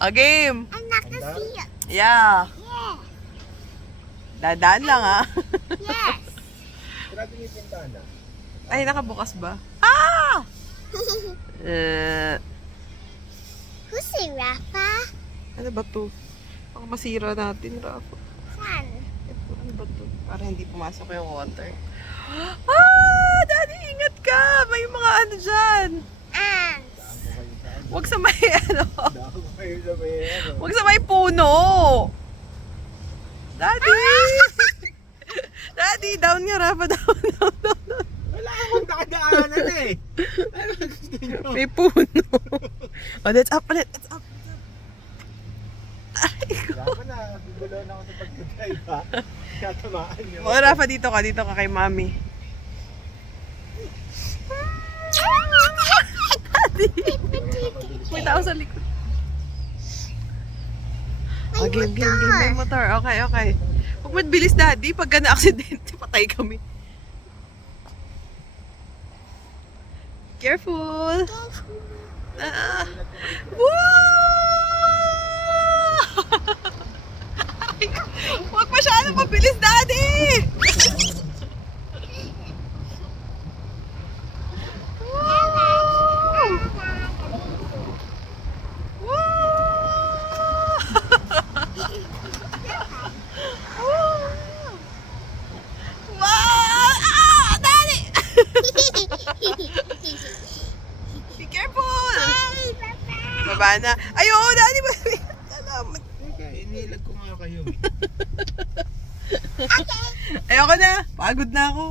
A game. I'm not gonna see it. Yeah. Yeah. Dadaan lang ah. Yes. Grabe yung pintana. Ay, nakabukas ba? Ah! Who's si Rafa? Ano ba to? Baka masira natin, Rafa. Saan? Ito, ano ba to? Para hindi pumasok yung water. Ah! Daddy, ingat ka! May mga ano dyan. And Daan ko kayo sa ano. Huwag sa may ano. Daan ko kayo sa may ano. Huwag sa may puno. Daddy! Daddy, down nga, Rafa. Down, down, down, down. Wala akong nakadaanan eh. Ano gusto nyo? May puno. Oh, that's up ulit. That's up. Wala na. Bigulo na ako sa pagkakay ha. Katamaan nyo. Oh, Rafa, dito ka. Dito ka kay Mami. Daddy! May tao sa likod. Oh, game. May motor. Okay, okay. Huwag mo bilis, Daddy. Pagka na-aksidente, patay kami. Careful! Ah. Woo! Huwag masyadong mabilis, Daddy! Wow! Ah! Daddy! Be careful! Baba na. Ay, oo, Daddy! Salamat. Teka, inilag ko nga kayo. Ayoko na. Pagod na ako.